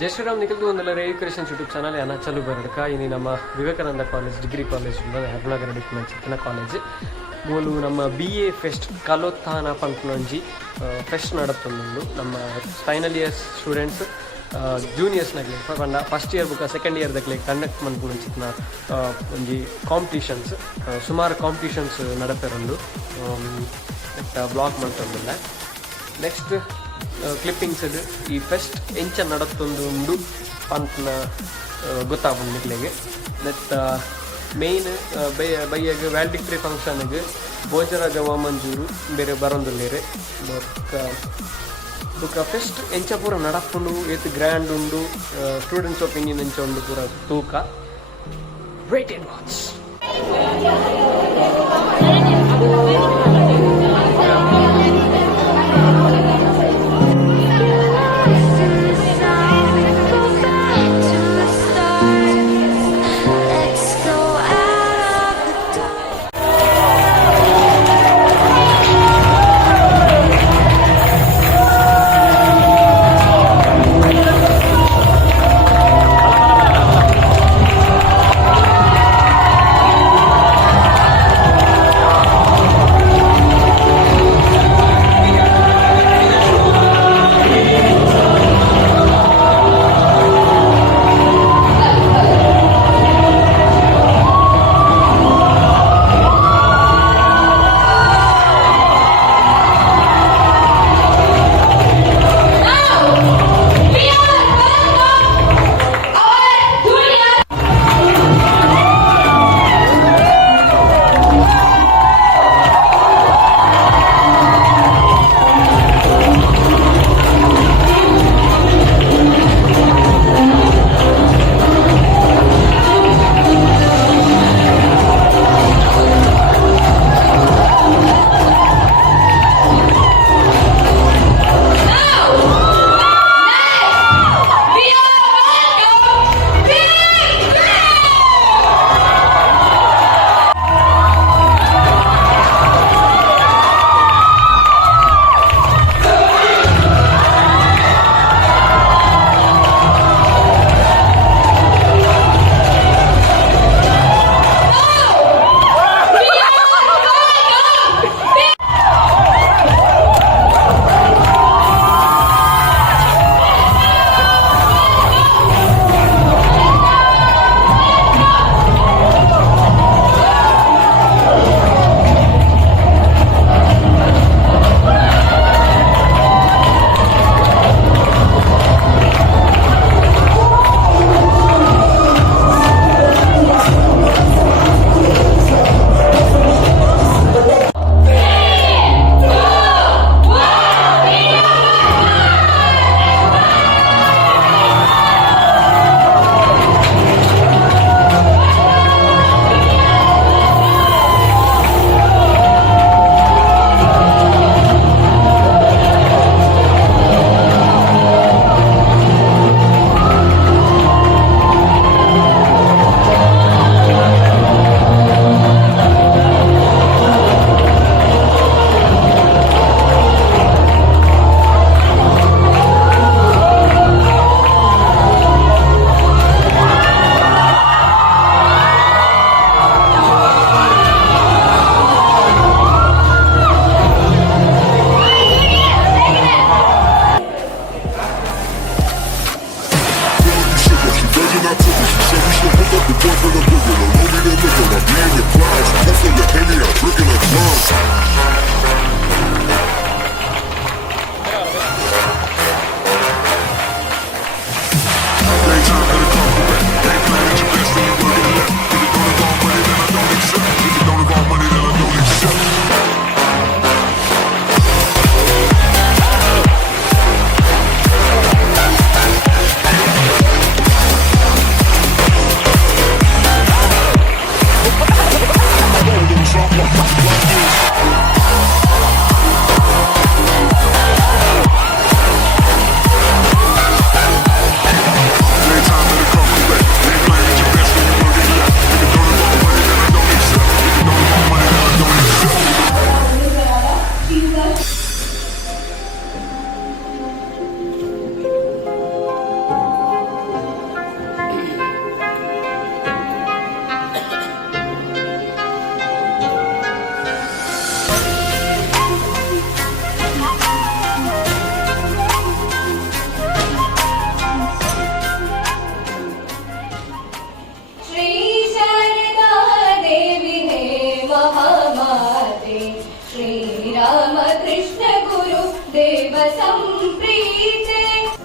ಜೈ ಶ್ರೀರಾಮ್ ನಿಖಿಲ್ ಒಂದೆಲ್ಲ creations YouTube channel ಏನ ಚಲು ಬರಡ್ಕ ಇನ್ನು ನಮ್ಮ ವಿವೇಕಾನಂದ ಕಾಲೇಜ್ ಡಿಗ್ರಿ ಕಾಲೇಜ್ ಹೆಬ್ಳಗರ ಡಿಪ್ಲೊಮಾ ಕಾಲೇಜ್ ಮೂಲು ನಮ್ಮ BA ಫೆಸ್ಟ್ ಕಲೋತ್ಥಾನ ಪಂಪನೊಂಜಿ ಫೆಸ್ಟ್ ನಡತ್ತೊಂದು ನಮ್ಮ ಫೈನಲ್ ಇಯರ್ ಸ್ಟೂಡೆಂಟ್ಸ್ ಜೂನಿಯರ್ಸ್ನಾಗಲಿ ಫಸ್ಟ್ ಇಯರ್ ಬುಕ್ಕ ಸೆಕೆಂಡ್ ಇಯರ್ದಾಗಲಿ ಕಂಡಕ್ಟ್ ಮನ್ಪುನಂಚಿನ ಒಂಜಿ ಕಾಂಪಿಟೇಷನ್ಸ್ ಸುಮಾರು ಕಾಂಪಿಟೇಷನ್ಸ್ ನಡಪೆರೊಂದು ಬ್ಲಾಗ್ ಮಾಡ್ತೊಂದಿಲ್ಲ. ನೆಕ್ಸ್ಟ್ ಕ್ಲಿಪ್ಪಿಂಗ್ಸ್ ಈ ಫೆಸ್ಟ್ ಎಂಚ ನಡತ್ತೊಂದು ಪಂಪ್ನ ಗೊತ್ತಾಗ್ಬೋದು ನಿಕ್ಲೆಗೆ. ನೆತ್ತ ಮೇಯ್ನ್ ಬೈಯಾಗ ವ್ಯಾಲ್ಡಿಕ್ಟ್ರಿ ಫಂಕ್ಷನ್ಗೆ ಭೋಜರಾಜ ವಾಮಂಜೂರು ಬೇರೆ ಬರೋದಿಲ್ಲೇರೆ ಬುಕ್ಕ ಫೆಸ್ಟ್ ಎಂಚ ಪೂರ ನಡಪುಂಡು ಏತ್ ಗ್ರ್ಯಾಂಡ್ ಉಂಡು ಸ್ಟೂಡೆಂಟ್ಸ್ ಒಪಿನಿಯನ್ ಎಂಚ ಉಂಡು ಪೂರ ತೂಕ. Wait and watch.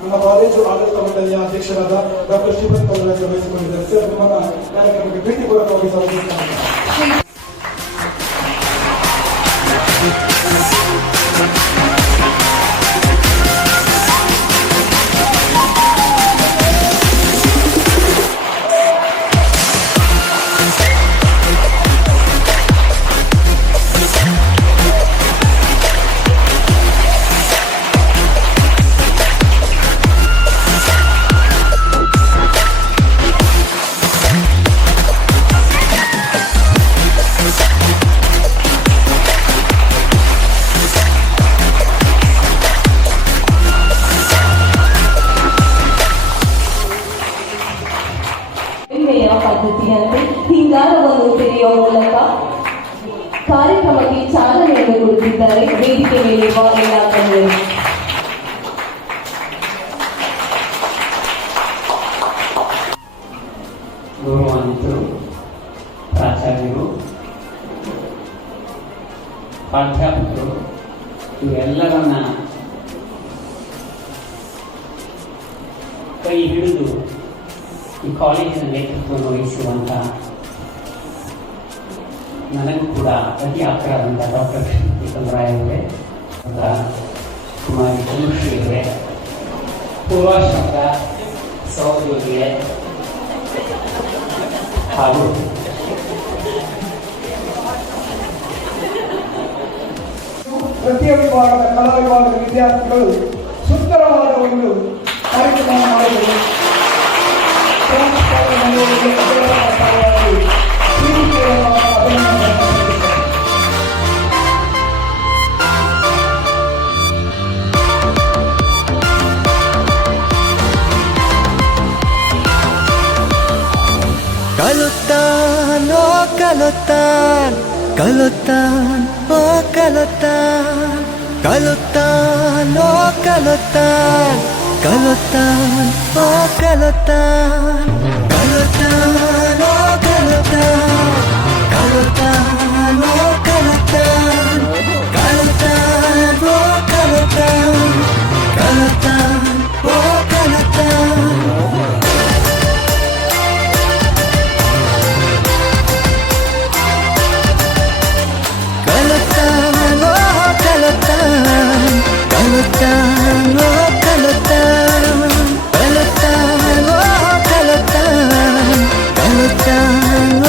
ನಮ್ಮ ಕಾಲೇಜು ಆಡಳಿತ ಮಂಡಳಿಯ ಅಧ್ಯಕ್ಷರಾದ ಡಾಕ್ಟರ್ ಶ್ರೀಪತ್ ಅವರ ವಹಿಸಿಕೊಂಡಿದ್ದಾರೆ. ಸರ್, ನಿಮ್ಮ ಕಾರ್ಯಕ್ರಮಕ್ಕೆ ಪ್ರೀತಿಪೂರ್ವಕವಾಗಿ ಸ್ವಾಗತಿಸುತ್ತೇನೆ. ಪದ್ಧತಿಯಂತೆ ಹಿಂಗಾರವನ್ನು ತೆರೆಯುವ ಮೂಲಕ ಕಾರ್ಯಕ್ರಮಕ್ಕೆ ಚಾಲನೆಯನ್ನು ಕೊಡುತ್ತಿದ್ದಾರೆ ವೇದಿಕೆ ಮೇಲಿರುವ ಎಲ್ಲ ಗಣ್ಯರು. ಗೌರವಾನ್ವಿತರು, ಪ್ರಾಚಾರ್ಯರು, ಪ್ರಾಧ್ಯಾಪಕರು ಇವೆಲ್ಲರನ್ನ ಕೈ ಹಿಡಿದು ಈ ಕಾಲೇಜಿನ ನೇತೃತ್ವವನ್ನು ವಹಿಸುವಂಥ ನನಗೂ ಕೂಡ ಅತಿ ಆಪ್ತರಾದಂಥ ಡಾಕ್ಟರ್ ಶ್ರೀಪಂದ್ರಾಯ ಅವರೇ, ಕುಮಾರಿ ಚಂದ್ರಶ್ರೀ ಅವರೇ, ಪೂರ್ವಾಶ್ರಮದ ಸಹೋದ್ಯೋಗಿಯೇ ಹಾಗೂ ಪ್ರತಿಯೊಂದು ವಿಭಾಗದ ಕಲಾ ವಿಭಾಗದ ವಿದ್ಯಾರ್ಥಿಗಳು ಸುಂದರವಾದ ಒಂದು ಕಾರ್ಯಕ್ರಮ ಮಾಡಿದರು. Kalutan, oh kalutan, kalutan, oh kalutan, kalutan, oh kalutan, kalutan, oh kalutan, kalutan, oh kalutan, kalutan, oh kalutan, kalutan, oh kalutan, kalutan, oh kalutan. Kalutan, oh kalutan, kalutan, oh kalutan, kalutan, oh kalutan, kalutan,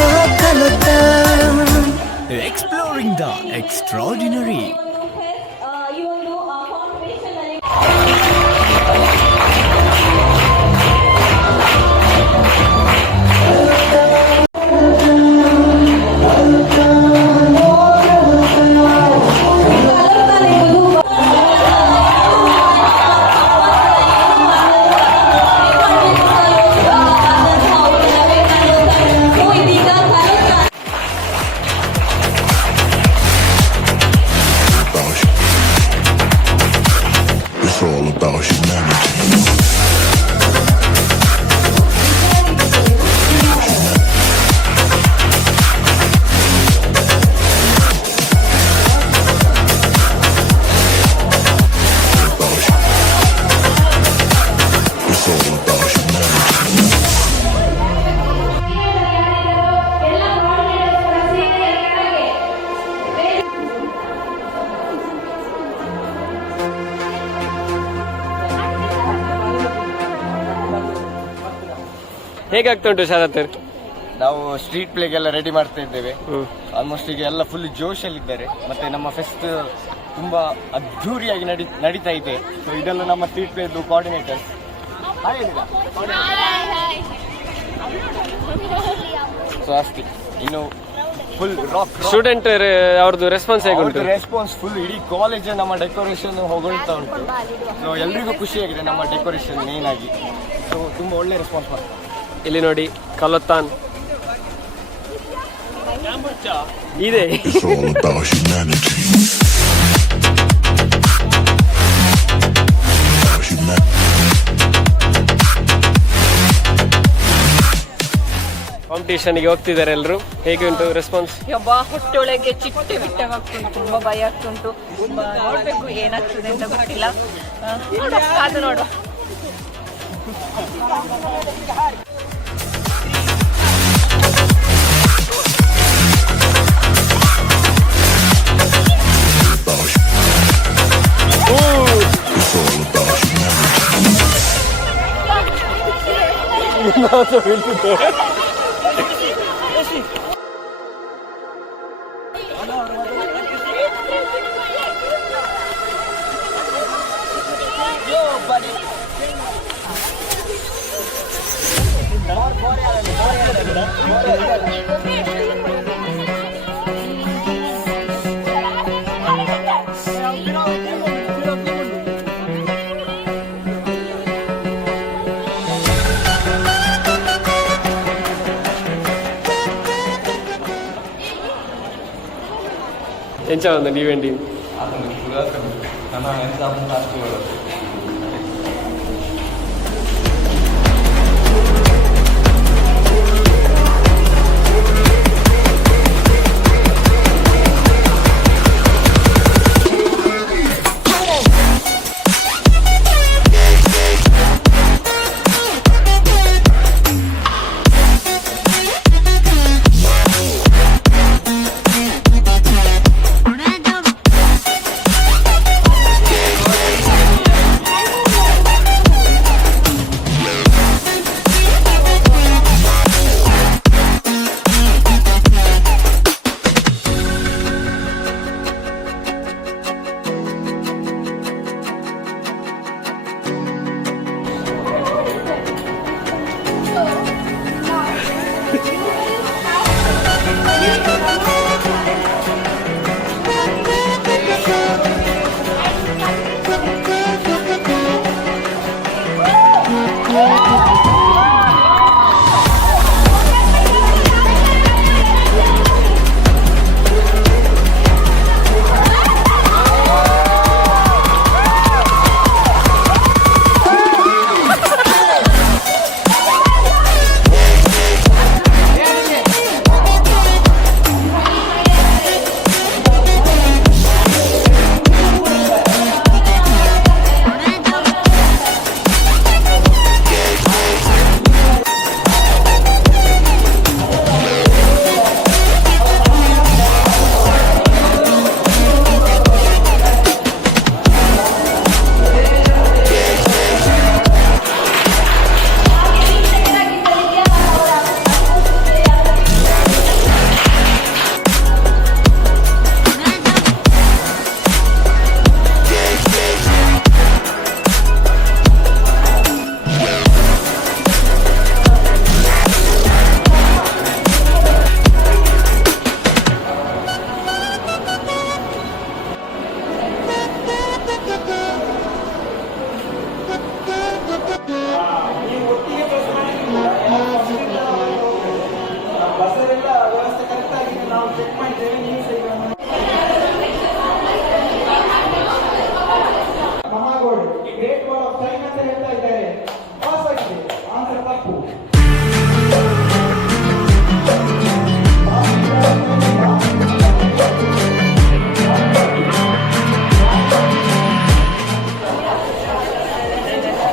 oh kalutan. Exploring the extraordinary. ಈ ಒಂದು competition ಅಲ್ಲಿ It's all about humanity. It's all about humanity. ಹೇಗಾಗ್ತಾ ಉಂಟು ಶರತ್? ನಾವು street ಪ್ಲೇಗೆಲ್ಲ ready ಮಾಡ್ತಾ ಇದ್ದೇವೆ. Almost ಈಗ ಎಲ್ಲ full ಜೋಶಲ್ಲಿದ್ದಾರೆ. ಮತ್ತೆ ನಮ್ಮ ಫೆಸ್ಟ್ ತುಂಬಾ ಅದ್ಧೂರಿಯಾಗಿ ನಡೀತಾ ಇದೆ. ಸೊ ಇದೆಲ್ಲ ನಮ್ಮ ಸ್ಟ್ರೀಟ್ ಪ್ಲೇದು ಕೋಆರ್ಡಿನೇಟರ್. ಸೊ ಅಷ್ಟೇ. ಇನ್ನು ಫುಲ್ ರಾಕ್ ಸ್ಟೂಡೆಂಟ್ ಅವ್ರದ್ದು ರೆಸ್ಪಾನ್ಸ್ ಹೇಗೆ ಉಂಟು? ರೆಸ್ಪಾನ್ಸ್ ಫುಲ್ ಇಡೀ ಕಾಲೇಜ್ ನಮ್ಮ ಡೆಕೋರೇಷನ್ ಹೊಗಳ್ತಾ ಉಂಟು. ಸೊ ಎಲ್ರಿಗೂ ಖುಷಿಯಾಗಿದೆ ನಮ್ಮ ಡೆಕೋರೇಷನ್ ಮೇನ್ ಆಗಿ. ಸೊ ತುಂಬಾ ಒಳ್ಳೆ ರೆಸ್ಪಾನ್ಸ್ ಮಾಡ್ತಾರೆ. ಇಲ್ಲಿ ನೋಡಿ ಕಲೋತಾನ್ ಇದೆ. It's all about humanity. ಕಾಂಪಿಟೇಷನ್ಗೆ ಹೋಗ್ತಿದ್ದಾರೆ ಎಲ್ಲರೂ. ಹೇಗೆ ಉಂಟು ರೆಸ್ಪಾನ್ಸ್? ಯಬ್ಬ ಹೊಟ್ಟೆಯೊಳಗೆ ಚಿಟ್ಟೆ ಬಿಟ್ಟಾಗ್ತುಂಟು, ತುಂಬಾ ಭಯ ಆಗ್ತುಂಟು. ನೋಡ್ಬೇಕು ಏನಾಗ್ತದೆ ಅಂತ ಗೊತ್ತಿಲ್ಲ. ನೋಡುವ, ಕಾದು ನೋಡುವ. It's all about humanity. ಎಂಚ ಒಂದು ಈವೆಂಟ್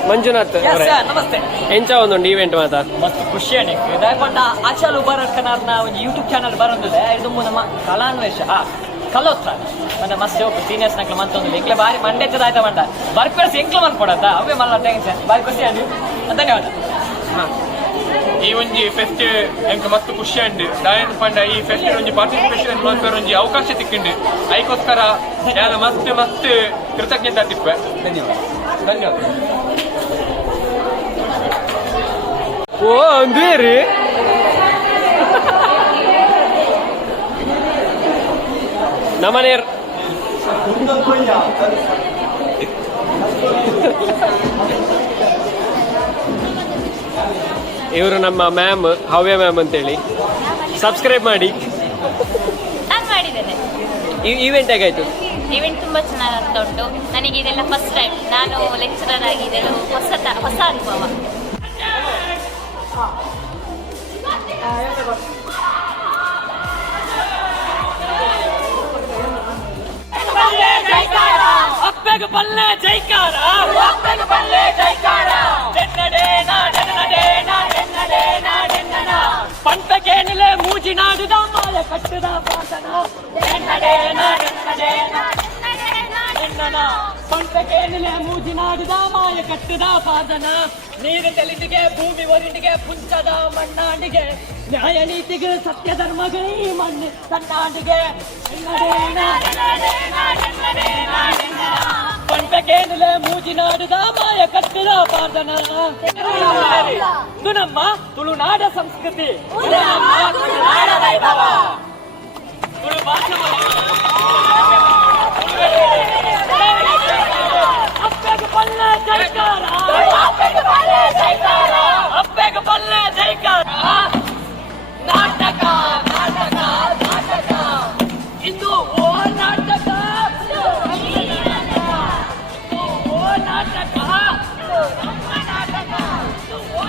ಮಂಜುನಾಥ್ ನಮಸ್ತೆ. ಎಂಚ ಒಂದೊಂದು ಈವೆಂಟ್ ಮಾತ ಮಸ್ತ್ ಖುಷಿ ಅನಿಕ್ಕು ದಾಯಕೊಂಡ ಆಚಾಲು ಬರಕ್ಕನಾರ್ನ ಒಂದು ಯೂಟ್ಯೂಬ್ ಚಾನಲ್ ಬರೋದಿಲ್ಲ ಇದು ನಮ್ಮ ಕಲಾನ್ವೇಷ ಕಲೋತ್ಸವ ಮತ್ತೆ ಮಸ್ತ್ ಹೋಗಿ ಸೀನಿಯರ್ಸ್ ನಕ್ಲ ಮಂತೊಂದು ಎಂಕ್ಲೆ ಬಾರಿ ಮಂಡೆಚ್ಚದ ಆಯ್ತಾ ಮಂಡ ಬರ್ಪೇರ್ಸ್ ಎಂಕ್ಲ ಮನ್ಕೊಡತ್ತ ಅವೇ ಮಲ್ಲ ಟೆನ್ಷನ್ ಬಾರಿ ಖುಷಿ ಅನಿ ಧನ್ಯವಾದ. ಈ ಒಂಜಿ ಫೆಸ್ಟ್ ಎಂಕ್ ಮಸ್ತ್ ಖುಷಿ ಅಂಡ್ ದಾಯನ್ ಪಂಡ ಈ ಫೆಸ್ಟ್ ಒಂಜಿ ಪಾರ್ಟಿಸಿಪೇಷನ್ ಮಾಡ್ತಾರೆ ಒಂಜಿ ಅವಕಾಶ ತಿಕ್ಕಿಂಡು ಐಕೋಸ್ಕರ ನಾನು ಮಸ್ತ್ ಮಸ್ತ್ ಕೃತಜ್ಞತೆ ತಿಪ್ಪೆ. ಧನ್ಯವಾದ ಧನ್ಯವಾದ. ಓ ಅಂದೇ ರೀ ನಮ್ಮನೆಯರ್ ಇವರು ನಮ್ಮ ಮ್ಯಾಮ್ ಹವ್ಯ ಮ್ಯಾಮ್ ಅಂತೇಳಿ ಸಬ್ಸ್ಕ್ರೈಬ್ ಮಾಡಿ. ನಾನು ಮಾಡಿದ್ದೇನೆ. ಈವೆಂಟ್ ಹೇಗಾಯ್ತು? ಈವೆಂಟ್ ತುಂಬ ಚೆನ್ನಾಗಿ ಆಗ್ತಾ ಉಂಟು. ನನಗೆ ಇದೆಲ್ಲ ಫಸ್ಟ್ ಟೈಮ್, ನಾನು ಲೆಕ್ಚರರ್ ಆಗಿ ಇದೆಲ್ಲ ಹೊಸ ಅನುಭವ. ಅಪ್ಪೆಗೆ ಪಲ್ಲೆ ಜೈಕಾರ, ಅಪ್ಪೆಗೆ ಪಲ್ಲೆ ಜೈಕಾರ. ಚೆನ್ನಡೆ ನಾಡೆನ್ನಡೆ ನಾಡೆನ್ನಡೆ ನಾಡೆನ್ನಡ. ಪಂಟಕೇನಿಲೆ ಮೂಜಿ ನಾಡುದ ಮಾಯ ಕಟ್ಟುದ ಪಾಸನ. ಚೆನ್ನಡೆ ನಾಡೆನ್ನಡೆ ನಾಡೆನ್ನಡೆ ನಾಡೆನ್ನಡ. ಪಂಟಕೇನಿಲೆ ಮೂಜಿ ನಾಡುದ ಮಾಯ ಕಟ್ಟುದ ಪಾಸನ. ನೀರು ತೆಲಿದಿಗೆ ಭೂಮಿ ಒರಿಟಿಗೆ ಪುಂಚದ ಮಣ್ಣಾಡಿಗೆ. ನ್ಯಾಯ ನೀತಿಗೆ ಸತ್ಯ ಧರ್ಮಗಳೇ ಈ ಮಣ್ಣು ತನ್ನಾಡಿಗೆ. ಪಂಟಕೇನಿಲೆ ಮೂಜಿ ನಾಡುದ ಮಾಯ ಕಟ್ಟಿದ ಪಾರ್ದನ. ಇದು ನಮ್ಮ ತುಳುನಾಡ ಸಂಸ್ಕೃತಿ, ತುಳುನಾಡ ವೈಭವ. ತುಳು ಭಾಷೆ ಅಪ್ಪೆಗೆ ಪಲ್ಲೆ ಜೈಕಾರ, ಅಪ್ಪೆಗೆ ಪಲ್ಲೆ ಜೈಕಾರ, ಅಪ್ಪೆಗೆ ಪಲ್ಲೆ ಜೈಕಾರ. ನಾಟಕ ನಾಟಕ ನಾಟಕ ಇದು ಓ ನಾಟಕ, ಓ ನಾಟಕ, ನಮ್ಮ ನಾಟಕ, ಓ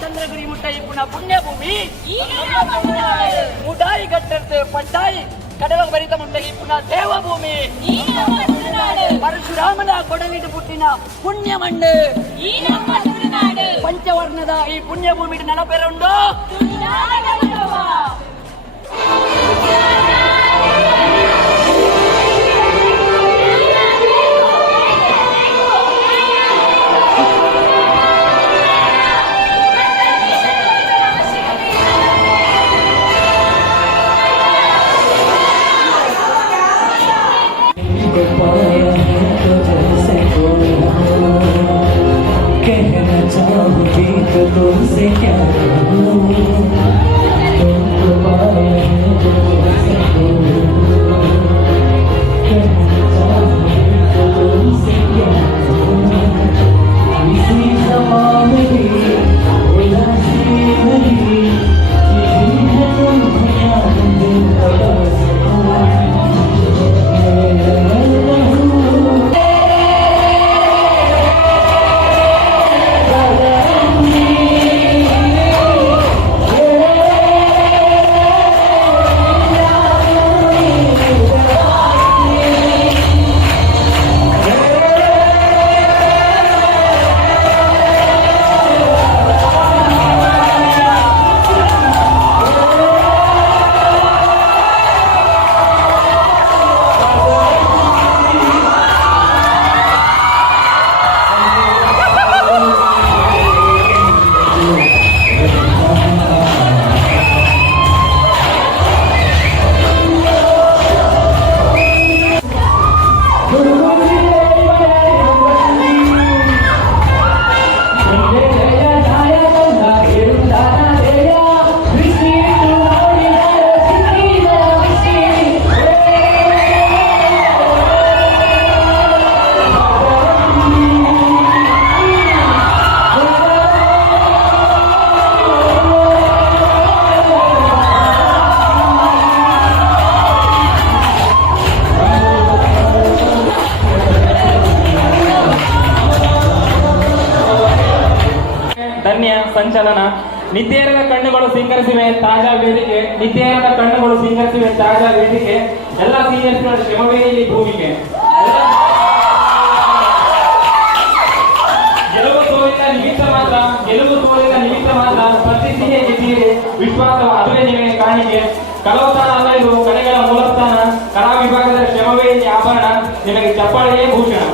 ಚಂದ್ರಗಿರಿ ಮುಟ್ಟ ಈ ಪುನಃ ಪುಣ್ಯಭೂಮಿ ಮುಡಾಯಿ ಗಟ್ಟರ್ತೆ ಪಡ್ಡಾಯಿ ಕಡಲ ಭರಿತ ಮುಟ್ಟ ಈ ಪುನಃ ದೇವಭೂಮಿ. ಪರಶುರಾಮನ ಕೊಡಲಿಟ್ಟು ಪುಟ್ಟಿನ ಪುಣ್ಯ ಮಣ್ಣು ಪಂಚವರ್ಣದ ಈ ಪುಣ್ಯಭೂಮಿ ನೆನಪೆರುಂಡು. कहना चाहूंगी तो तुमसे क्या कहूँ, तुमको पाया है तो तुमसे कहना चाहूंगी तो तुमसे क्या कहूँ. इसी ज़माने में उदासी भरी यही है तुमको याद दिल का ಸಂಚಲನ. ನಿತ್ಯೇರದ ಕಣ್ಣುಗಳು ಸಿಂಗರಿಸಿವೆ ತಾಜಾ ವೇದಿಕೆ, ನಿತ್ಯೇರದ ಕಣ್ಣುಗಳು ಸಿಂಗರಿಸಿವೆ ತಾಜಾ ವೇದಿಕೆ. ಎಲ್ಲ ಸೀನಿಯರ್ಸ್ಗಳ ಶ್ರಮವೇ ಇಲ್ಲಿ ಭೂಮಿಕೆ. ಗೆಲುವು ಸೋಲಿನ ನಿಮಿತ್ತ ಮಾತ್ರ, ಗೆಲುವು ಸೋಲಿನ ನಿಮಿತ್ತ ಮಾತ್ರ. ಪ್ರತಿಷ್ಠೆಗೆ ಗೆದ್ದೀರಿ ವಿಶ್ವಾಸ, ಅದುವೇ ನಿಮಗೆ ಕಾಣಿಕೆ. ಕಲೋತ್ಥಾನ ಅಲ್ಲ ಇದು ಕಲೆಗಳ ಮೂಲಸ್ಥಾನ. ಕಲಾ ವಿಭಾಗದ ಶ್ರಮವೇ ಇಲ್ಲಿ ಆಭರಣ, ನಿಮಗೆ ಚಪ್ಪಾಳೆಯೇ ಭೂಷಣ.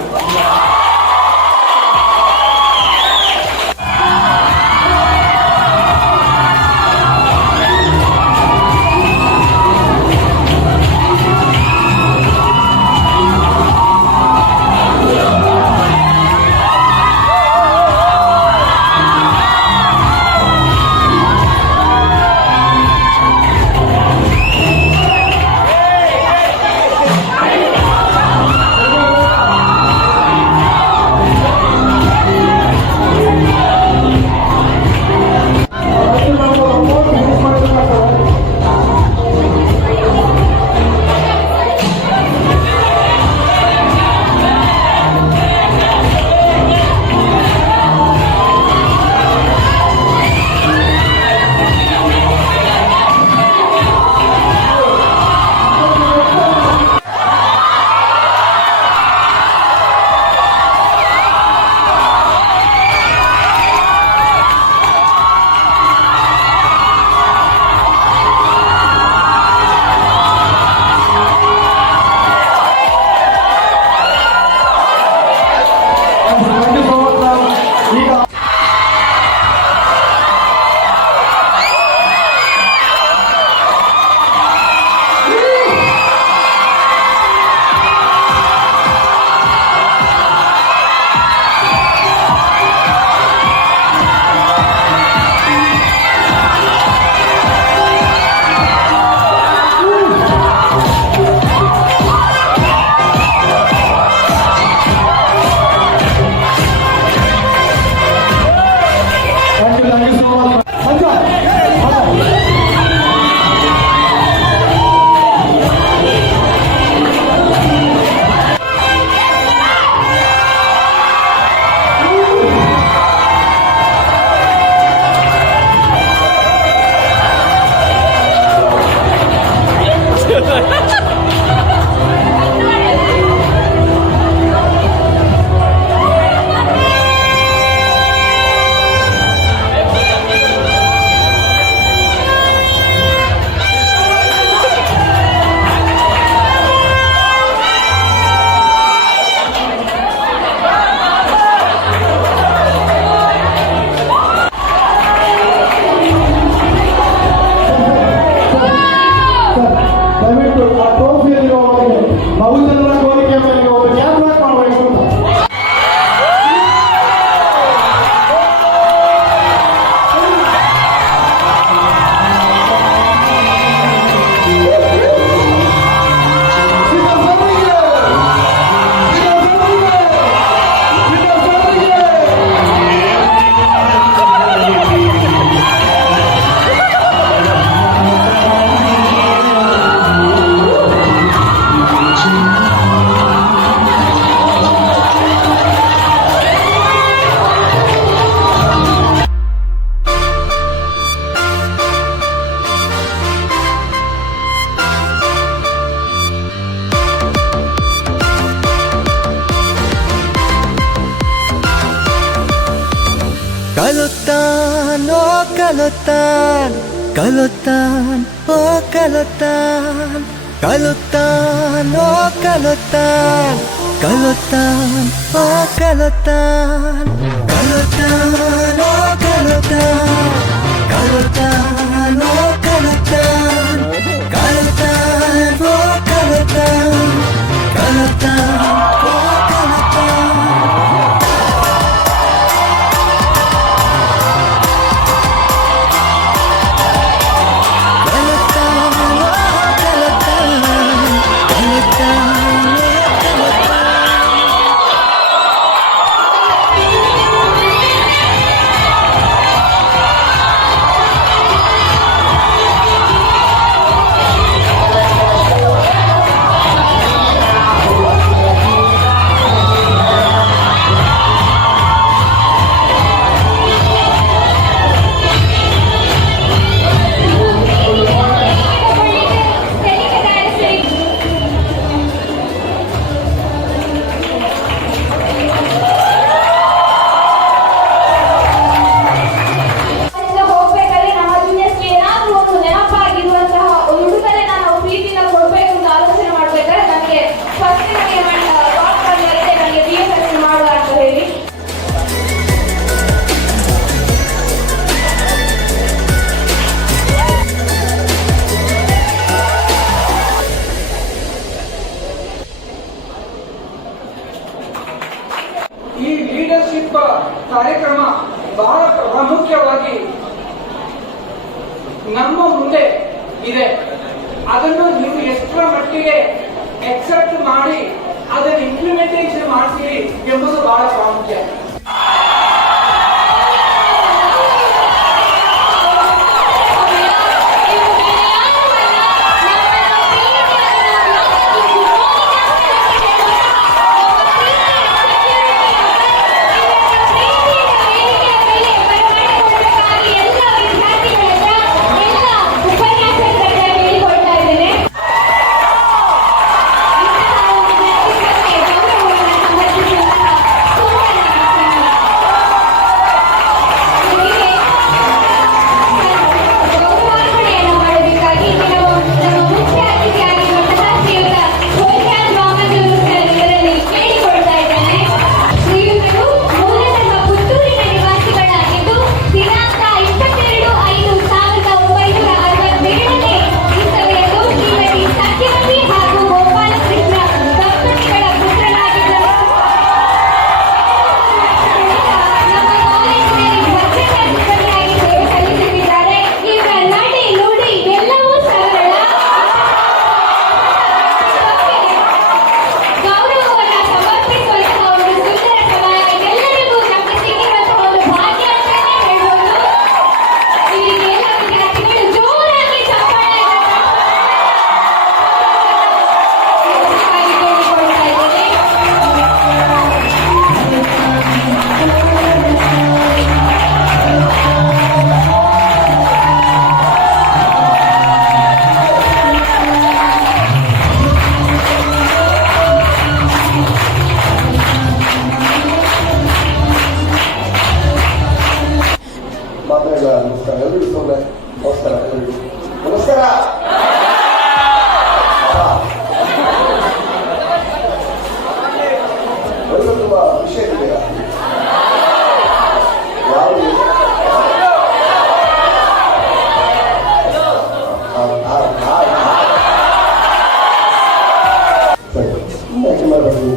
Thank you so much. ದಯವಿಟ್ಟು ಆ ಟ್ರೋಫಿಯಲ್ಲಿರುವವರಿಗೆ ಬಹುಜನರ ಕೋರಿಕೆ ಮೇಲೆ ಒಂದು ಕ್ಯಾಮ್ರಾ ಮಾಡಬೇಕು ಅಂತ. Kalutan, oh kalutan, kalutan, oh kalutan, kalutan, oh kalutan, kalutan, oh kalutan, kalutan, oh kalutan, kalutan, oh kalutan, kalutan, oh kalutan, kalutan, oh kalutan. ಈ ಲೀಡರ್ಶಿಪ್ ಕಾರ್ಯಕ್ರಮ ಬಹಳ ಪ್ರಾಮುಖ್ಯವಾಗಿ ನಮ್ಮ ಮುಂದೆ ಇದೆ. ಅದನ್ನು ನೀವು ಎಷ್ಟರ ಮಟ್ಟಿಗೆ ಎಕ್ಸೆಪ್ಟ್ ಮಾಡಿ ಅದನ್ನು ಇಂಪ್ಲಿಮೆಂಟೇಷನ್ ಮಾಡ್ತೀರಿ ಎಂಬುದು ಬಹಳ ಪ್ರಾಮುಖ್ಯ. ಮಾತಾಡಲ್ಲ ನಮಸ್ಕಾರ ಎಲ್ಲರಿಗೂ ಸೊನ್ನೆ ನಮಸ್ಕಾರ ಎಲ್ಲರಿಗೂ ನಮಸ್ಕಾರ. ಎಲ್ಲರೂ ತುಂಬ ಖುಷಿ ಆಗಿದ್ದೀರಾ? ಯಾವುದು ಯಾಕೆ ಮಾಡಬಾರ್ದು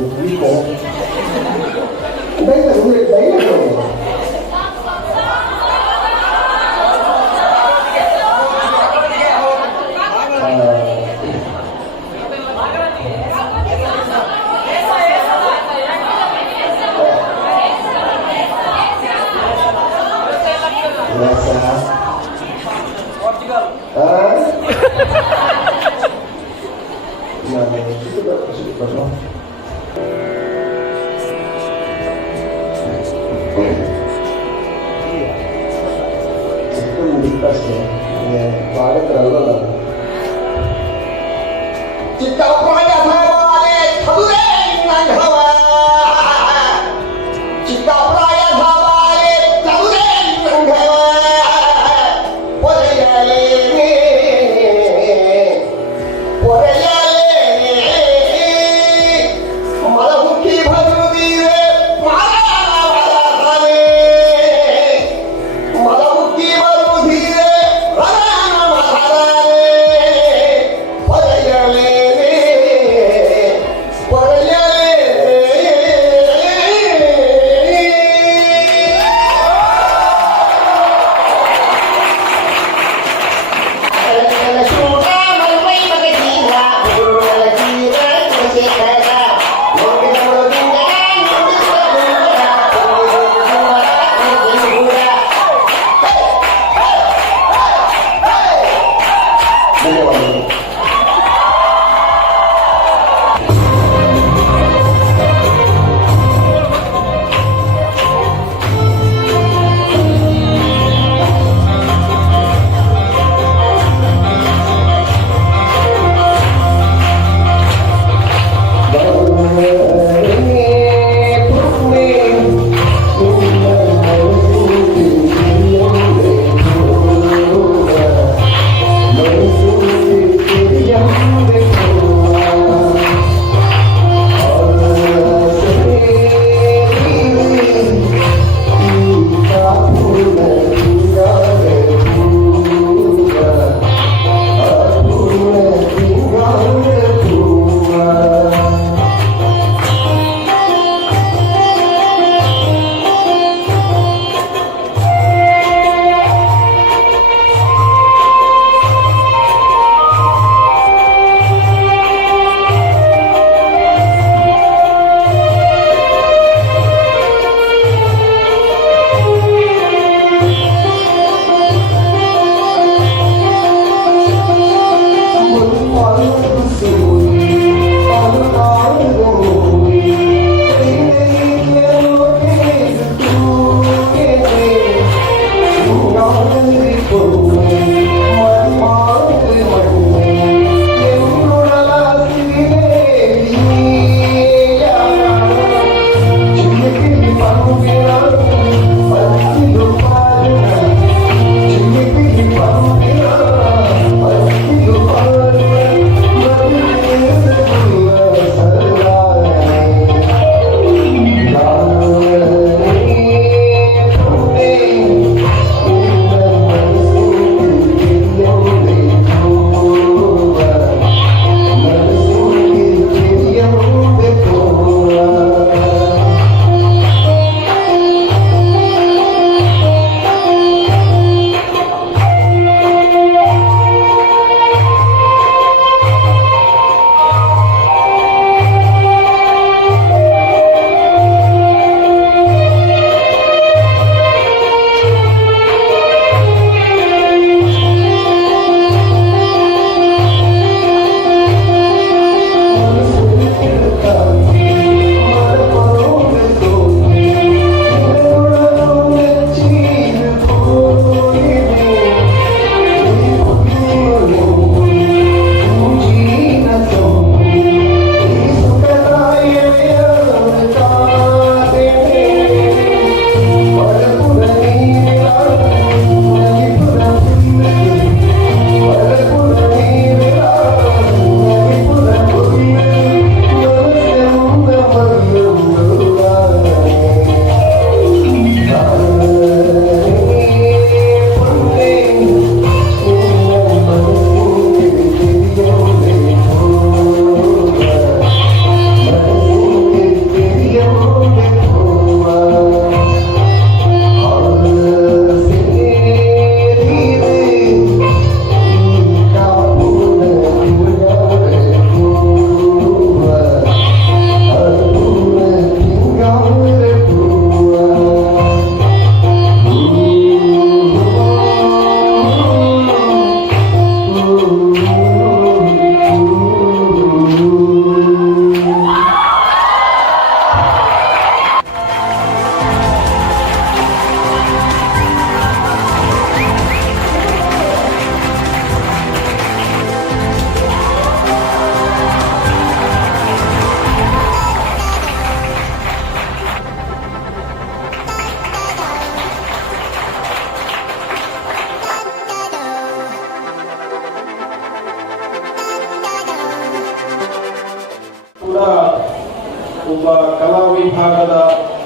ವಿಭಾಗದ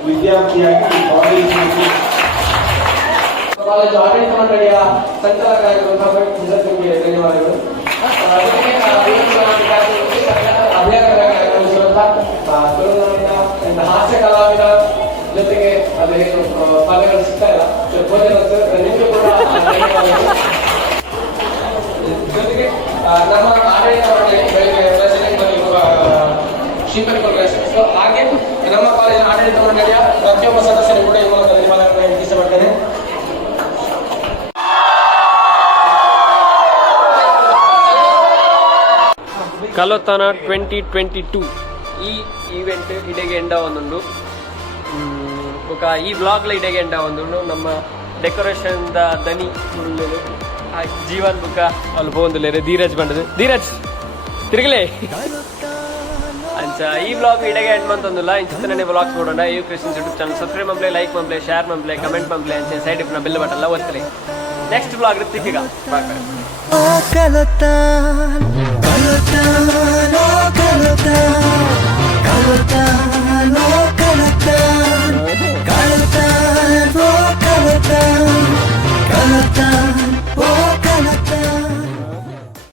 ವಿದ್ಯಾರ್ಥಿಯಾಗಿ ಕಾಲೇಜಿನಲ್ಲಿ ಕಾಲೇಜು ಆಡಳಿತ ಮಂಡಳಿಯ ಸಂಚಾಲಕರಾಗಿರುವಂತಹ ನಿಮಗೆ ಧನ್ಯವಾದಗಳು. ಅಭ್ಯಾಸ ಹಾಸ್ಯ ಕಲಾವಿದ ಜೊತೆಗೆ ಅದೇನು ಪದಗಳು ಸಿಗ್ತಾ ಇಲ್ಲ ನಿಮಗೆ ಕೂಡ ಧನ್ಯವಾದಗಳು. ಜೊತೆಗೆ ನಮ್ಮ ಆಡಳಿತ ಮಂಡಳಿ ಬೆಳಿಗ್ಗೆ ಪ್ರೆಸಿಡೆಂಟ್ ಬಂದಿರುವ ಶ್ರೀಪತಿ ಸೊ ಹಾಗೆ ನಮ್ಮ ಕಾಲೇಜಿನ ಆಡಳಿತ ಮಂಡಳಿಯ ಪ್ರತಿಯೊಬ್ಬ ಸದಸ್ಯರು ಕೂಡ ಈ ಮೂಲಕ ಧನ್ಯವಾದಗಳನ್ನು ತಿಳಿಸಬರ್ತೇನೆ. ಕಲೋತಾನ 2022 ಈ ಈವೆಂಟ್ ಇಡೆಗೆ ಎಂಡ ಒಂದೊಂದು ఒక ఈ బ్లాగ్లో ఇడగే ఎండ ಒಂದು ನಮ್ಮ ಡೆಕೋರೇಷನ್ ದ ದನಿ ಜೀವನ್ ಬುಕ್ಕ ಅಲ್ಲಿ ಹೋಗುದಿಲ್ಲ ಧೀರಜ್ ಬಂಡದು ಧೀರಜ್ ತಿರುಗಲೇ ಅಂಚ ಈ ಬ್ಲಾಗ್ ಇಡಗೆ ಎಂಡ್ ಮಂತೊಂದುಲ್ಲ ಇಂಚಿತ್ತನೇ ಬ್ಲಾಗ್ಸ್ ನೋಡೋಣ ಯು ಕ್ರಿಶ್ಚಿಯನ್ಸ್ ಯೂಟ್ಯೂಬ್ ಚಾನಲ್ ಸಬ್ಸ್ಕ್ರೈಬ್ ಮಾಡ್ಲೆ ಲೈಕ್ ಮಾಡ್ಲೆ ಶೇರ್ ಮಾಡ್ಲೆ ಕಮೆಂಟ್ ಮಾಡ್ಲೆ ಅಂಚೆ ಸೈಡ್ ಇಪ್ನ ಬೆಲ್ ಬಟನ್ ಎಲ್ಲ ಒತ್ತಲಿ ನೆಕ್ಸ್ಟ್ ಬ್ಲಾಗ್ ರಿತ್ತಿಗ ಬಾಯ್ ಕಲೋತಾನ್